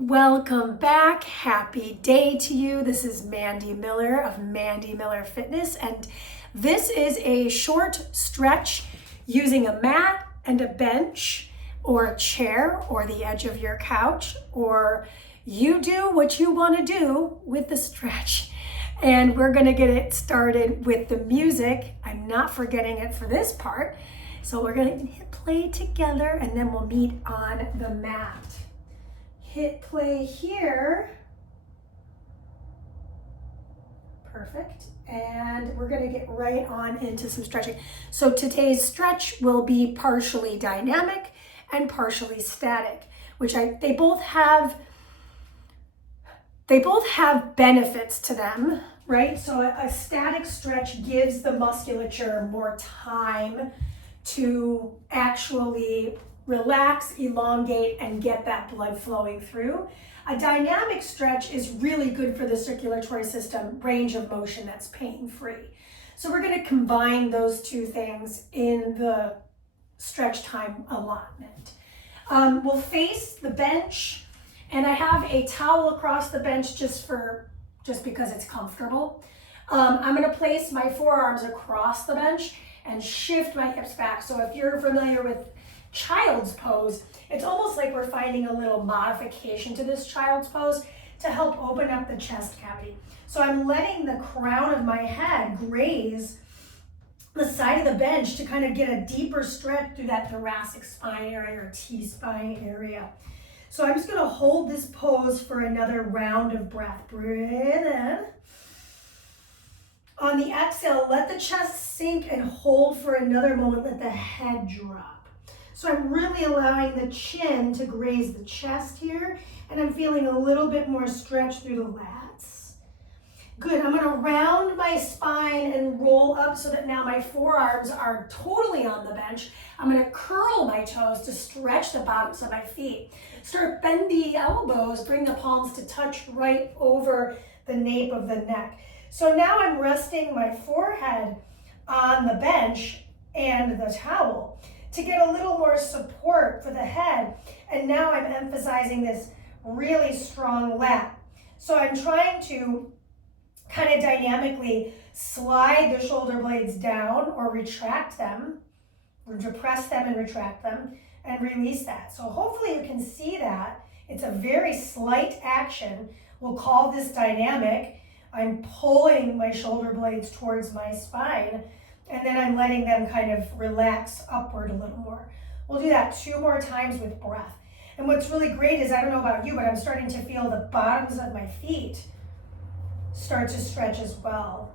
Welcome back. Happy day to you. This is Mandee Miller of Mandee Miller Fitness, and this is a short stretch using a mat and a bench or a chair or the edge of your couch, or you do what you want to do with the stretch. And we're going to get it started with the music. I'm not forgetting it for this part. So we're going to hit play together and then we'll meet on the mat. Hit play here. Perfect. And we're going to get right on into some stretching. So today's stretch will be partially dynamic and partially static, which they both have benefits to them, right? So a static stretch gives the musculature more time to actually relax, elongate, and get that blood flowing through. A dynamic stretch is really good for the circulatory system, range of motion that's pain-free. So we're going to combine those two things in the stretch time allotment. We'll face the bench, and I have a towel across the bench just because it's comfortable. I'm going to place my forearms across the bench and shift my hips back. So if you're familiar with child's pose, it's almost like we're finding a little modification to this child's pose to help open up the chest cavity. So I'm letting the crown of my head graze the side of the bench to kind of get a deeper stretch through that thoracic spine area or T-spine area. So I'm just going to hold this pose for another round of breath. Breathe in. On the exhale, let the chest sink and hold for another moment. Let the head drop. So I'm really allowing the chin to graze the chest here, and I'm feeling a little bit more stretch through the lats. Good, I'm gonna round my spine and roll up so that now my forearms are totally on the bench. I'm gonna curl my toes to stretch the bottoms of my feet. Start bend the elbows, bring the palms to touch right over the nape of the neck. So now I'm resting my forehead on the bench and the towel to get a little more support for the head. And now I'm emphasizing this really strong lat. So I'm trying to kind of dynamically slide the shoulder blades down or retract them, or depress them and retract them, and release that. So hopefully you can see that. It's a very slight action. We'll call this dynamic. I'm pulling my shoulder blades towards my spine, and then I'm letting them kind of relax upward a little more. We'll do that 2 more times with breath. And what's really great is, I don't know about you, but I'm starting to feel the bottoms of my feet start to stretch as well.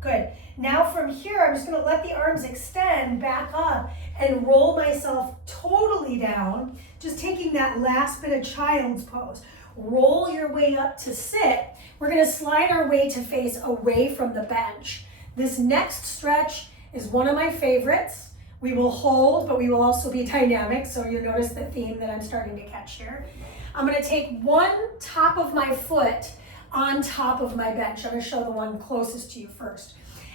Good. Now from here, I'm just going to let the arms extend back up and roll myself totally down, just taking that last bit of child's pose. Roll your way up to sit. We're going to slide our way to face away from the bench. This next stretch is one of my favorites. We will hold, but we will also be dynamic, so you'll notice the theme that I'm starting to catch here. I'm going to take one top of my foot on top of my bench. I'm going to show the one closest to you first.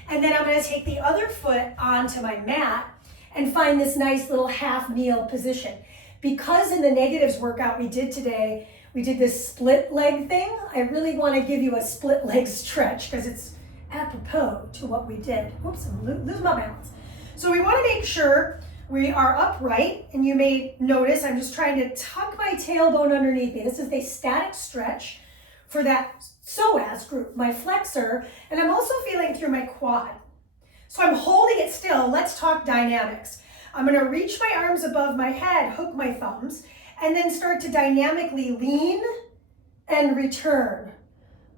And then I'm going to take the other foot onto my mat and find this nice little half kneel position. Because in the negatives workout we did today, we did this split leg thing, I really want to give you a split leg stretch because it's apropos to what we did. Oops, I'm losing my balance. So we want to make sure we are upright, and you may notice I'm just trying to tuck my tailbone underneath me. This is a static stretch for that psoas group, my flexor, and I'm also feeling through my quad. So I'm holding it still. Let's talk dynamics. I'm going to reach my arms above my head, hook my thumbs, and then start to dynamically lean and return.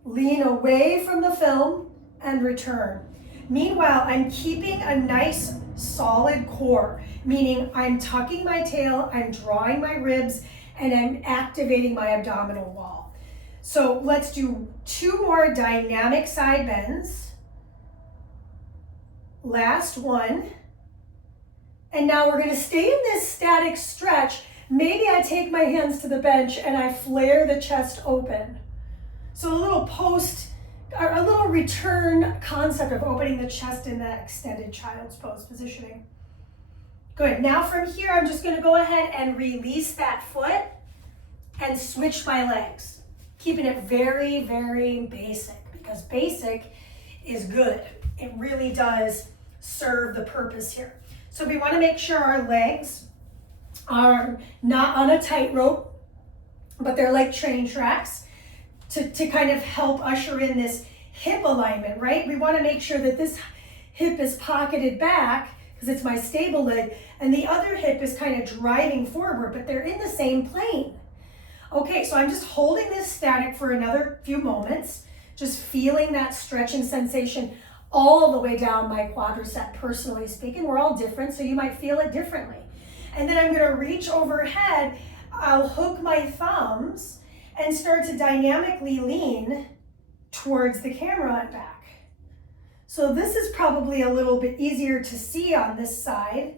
Lean away from the film and return. Meanwhile, I'm keeping a nice solid core, meaning I'm tucking my tail, I'm drawing my ribs, and I'm activating my abdominal wall. So let's do 2 more dynamic side bends. Last one. And now we're going to stay in this static stretch. Maybe I take my hands to the bench and I flare the chest open. So a little return concept of opening the chest in that extended child's pose positioning. Good. Now from here, I'm just going to go ahead and release that foot and switch my legs. Keeping it very, very basic, because basic is good. It really does serve the purpose here. So we want to make sure our legs are not on a tightrope, but they're like train tracks to kind of help usher in this hip alignment, right? We want to make sure that this hip is pocketed back because it's my stable leg, and the other hip is kind of driving forward, but they're in the same plane. Okay, so I'm just holding this static for another few moments, just feeling that stretching sensation all the way down my quadricep. Personally speaking, we're all different, so you might feel it differently. And then I'm gonna reach overhead, I'll hook my thumbs and start to dynamically lean towards the camera and back. So this is probably a little bit easier to see on this side.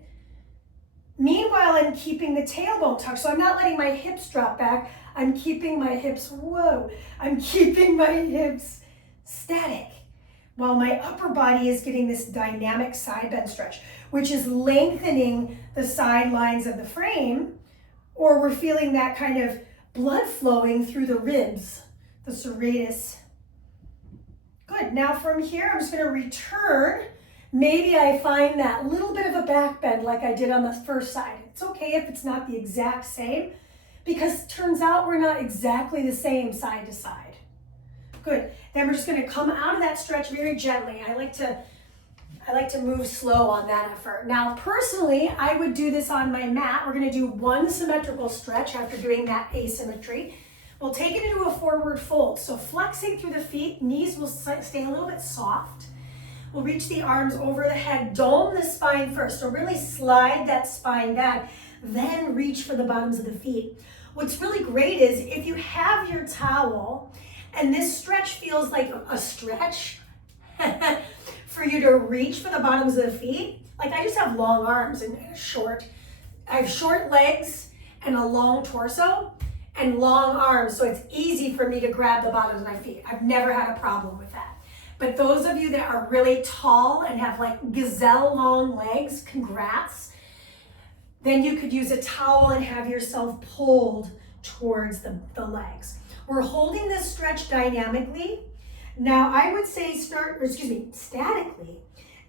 Meanwhile, I'm keeping the tailbone tucked, so I'm not letting my hips drop back. I'm keeping my hips, I'm keeping my hips static, while my upper body is getting this dynamic side bend stretch, which is lengthening the sidelines of the frame, or we're feeling that kind of blood flowing through the ribs, the serratus. Good, now from here, I'm just gonna return. Maybe I find that little bit of a back bend like I did on the first side. It's okay if it's not the exact same, because it turns out we're not exactly the same side to side. Good, then we're just gonna come out of that stretch very gently. I like to move slow on that effort. Now, personally, I would do this on my mat. We're gonna do one symmetrical stretch after doing that asymmetry. We'll take it into a forward fold. So flexing through the feet, knees will stay a little bit soft. We'll reach the arms over the head, dome the spine first. So really slide that spine back, then reach for the bottoms of the feet. What's really great is if you have your towel and this stretch feels like a stretch for you to reach for the bottoms of the feet. Like I just have long arms and I have short legs and a long torso and long arms, so it's easy for me to grab the bottoms of my feet. I've never had a problem with that. But those of you that are really tall and have like gazelle long legs, congrats. Then you could use a towel and have yourself pulled towards the legs. We're holding this stretch dynamically. Now I would say statically,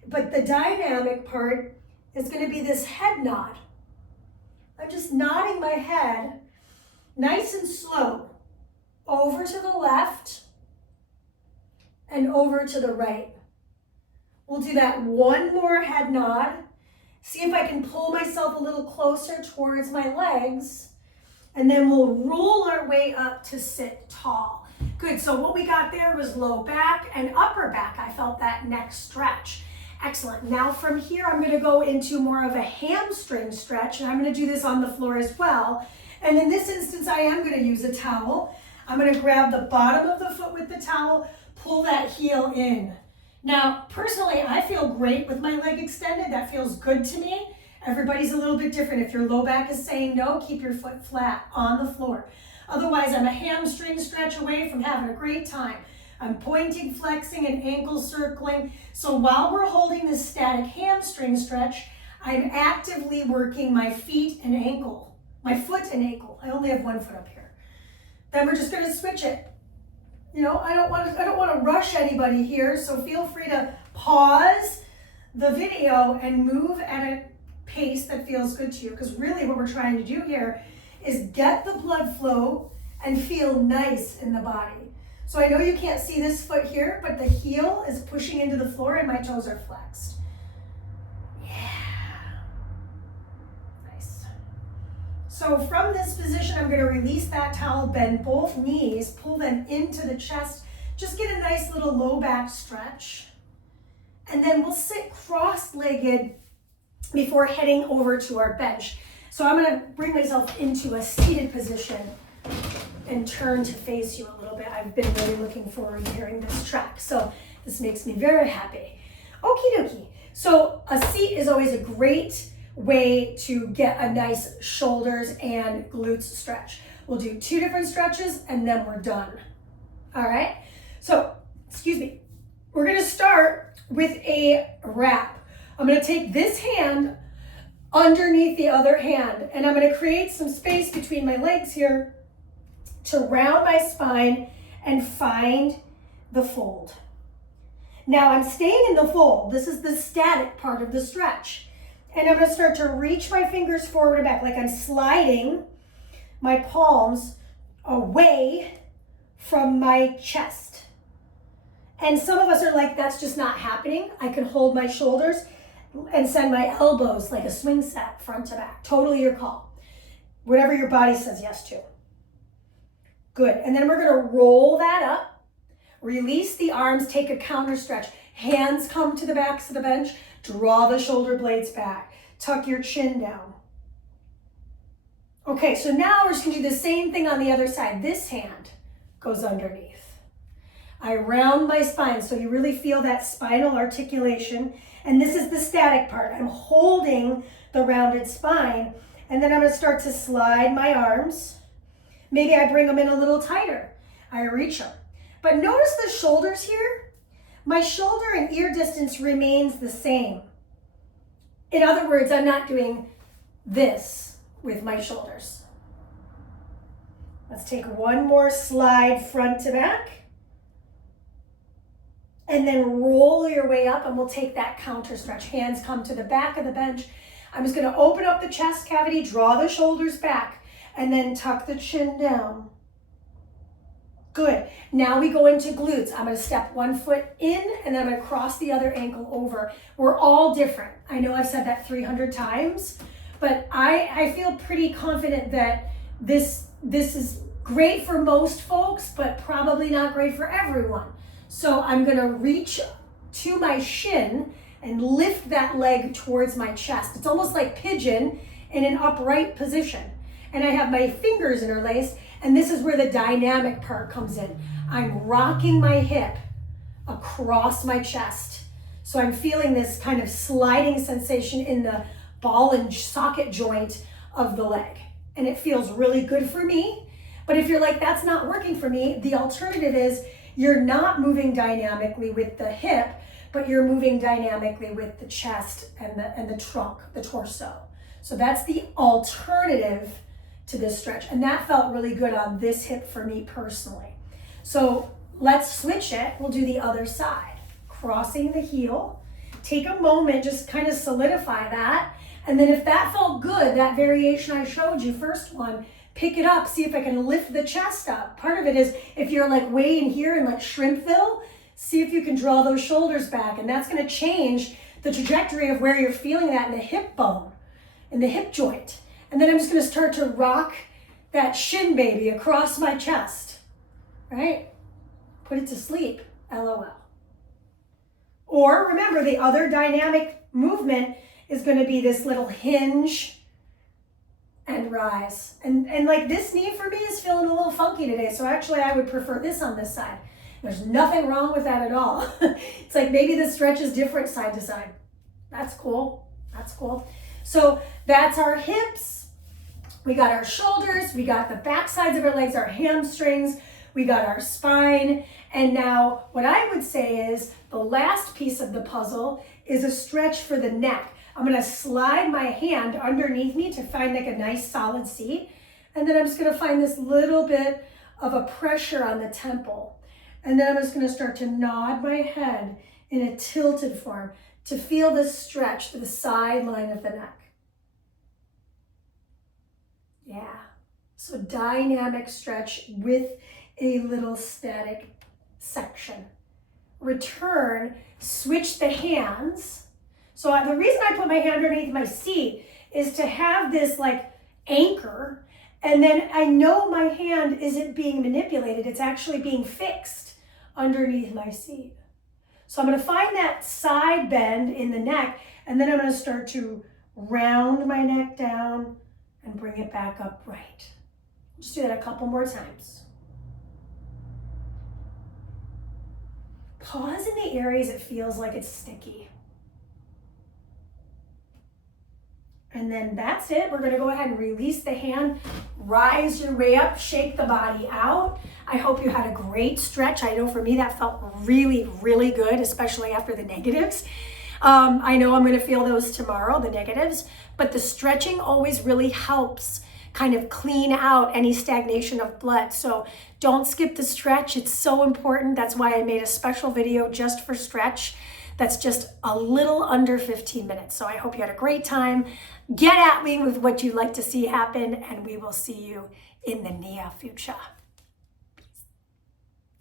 but the dynamic part is gonna be this head nod. I'm just nodding my head nice and slow over to the left and over to the right. We'll do that one more head nod. See if I can pull myself a little closer towards my legs, and then we'll roll our way up to sit tall. Good, so what we got there was low back and upper back. I felt that neck stretch. Excellent. Now from here, I'm gonna go into more of a hamstring stretch, and I'm gonna do this on the floor as well. And in this instance, I am gonna use a towel. I'm gonna grab the bottom of the foot with the towel, pull that heel in. Now, personally, I feel great with my leg extended. That feels good to me. Everybody's a little bit different. If your low back is saying no, keep your foot flat on the floor. Otherwise, I'm a hamstring stretch away from having a great time. I'm pointing, flexing, and ankle circling. So while we're holding this static hamstring stretch, I'm actively working my feet and ankle. My foot and ankle. I only have one foot up here. Then we're just gonna switch it. You know, I don't want to rush anybody here, so feel free to pause the video and move at a pace that feels good to you, because really what we're trying to do here is get the blood flow and feel nice in the body. So I know you can't see this foot here, but the heel is pushing into the floor and my toes are flexed. So from this position, I'm gonna release that towel, bend both knees, pull them into the chest, just get a nice little low back stretch. And then we'll sit cross-legged before heading over to our bench. So I'm gonna bring myself into a seated position and turn to face you a little bit. I've been really looking forward to hearing this track, so this makes me very happy. Okie dokie. So a seat is always a great way to get a nice shoulders and glutes stretch. We'll do 2 different stretches and then we're done. All right, so, we're gonna start with a wrap. I'm gonna take this hand underneath the other hand and I'm gonna create some space between my legs here to round my spine and find the fold. Now I'm staying in the fold. This is the static part of the stretch. And I'm going to start to reach my fingers forward and back, like I'm sliding my palms away from my chest. And some of us are like, that's just not happening. I can hold my shoulders and send my elbows like a swing set, front to back. Totally your call. Whatever your body says yes to. Good. And then we're going to roll that up. Release the arms, take a counter stretch. Hands come to the backs of the bench. Draw the shoulder blades back. Tuck your chin down. Okay, so now we're just going to do the same thing on the other side. This hand goes underneath. I round my spine so you really feel that spinal articulation. And this is the static part. I'm holding the rounded spine. And then I'm going to start to slide my arms. Maybe I bring them in a little tighter. I reach them. But notice the shoulders here. My shoulder and ear distance remains the same. In other words, I'm not doing this with my shoulders. Let's take one more slide front to back. And then roll your way up and we'll take that counter stretch. Hands come to the back of the bench. I'm just going to open up the chest cavity, draw the shoulders back, and then tuck the chin down. Good. Now we go into glutes. I'm going to step one foot in and then I'm going to cross the other ankle over. We're all different. I know I've said that 300 times, but I feel pretty confident that this is great for most folks, but probably not great for everyone. So I'm going to reach to my shin and lift that leg towards my chest. It's almost like pigeon in an upright position. And I have my fingers interlaced, and this is where the dynamic part comes in. I'm rocking my hip across my chest. So I'm feeling this kind of sliding sensation in the ball and socket joint of the leg. And it feels really good for me. But if you're like, that's not working for me, the alternative is you're not moving dynamically with the hip, but you're moving dynamically with the chest and the trunk, the torso. So that's the alternative to this stretch. And that felt really good on this hip for me personally. So let's switch it. We'll do the other side. Crossing the heel. Take a moment, just kind of solidify that. And then if that felt good, that variation I showed you, first one, pick it up, see if I can lift the chest up. Part of it is if you're like way in here in like Shrimpville, see if you can draw those shoulders back. And that's going to change the trajectory of where you're feeling that in the hip bone, in the hip joint. And then I'm just going to start to rock that shin baby across my chest, right? Put it to sleep, LOL. Or remember, the other dynamic movement is going to be this little hinge and rise. And like this knee for me is feeling a little funky today. So actually I would prefer this on this side. There's nothing wrong with that at all. It's like maybe the stretch is different side to side. That's cool. That's cool. So that's our hips. We got our shoulders. We got the back sides of our legs, our hamstrings. We got our spine. And now what I would say is the last piece of the puzzle is a stretch for the neck. I'm going to slide my hand underneath me to find like a nice solid seat. And then I'm just going to find this little bit of a pressure on the temple. And then I'm just going to start to nod my head in a tilted form to feel this stretch to the sideline of the neck. Yeah. So dynamic stretch with a little static section. Return, switch the hands. So the reason I put my hand underneath my seat is to have this like anchor, and then I know my hand isn't being manipulated, it's actually being fixed underneath my seat. So I'm going to find that side bend in the neck, and then I'm going to start to round my neck down and bring it back upright. Just do that a couple more times. Pause in the areas it feels like it's sticky. And then that's it. We're going to go ahead and release the hand, rise your way up, shake the body out. I hope you had a great stretch. I know for me that felt really, really good, especially after the negatives. I know I'm going to feel those tomorrow, the negatives, but the stretching always really helps kind of clean out any stagnation of blood. So don't skip the stretch. It's so important. That's why I made a special video just for stretch. That's just a little under 15 minutes. So I hope you had a great time. Get at me with what you'd like to see happen, and we will see you in the near future.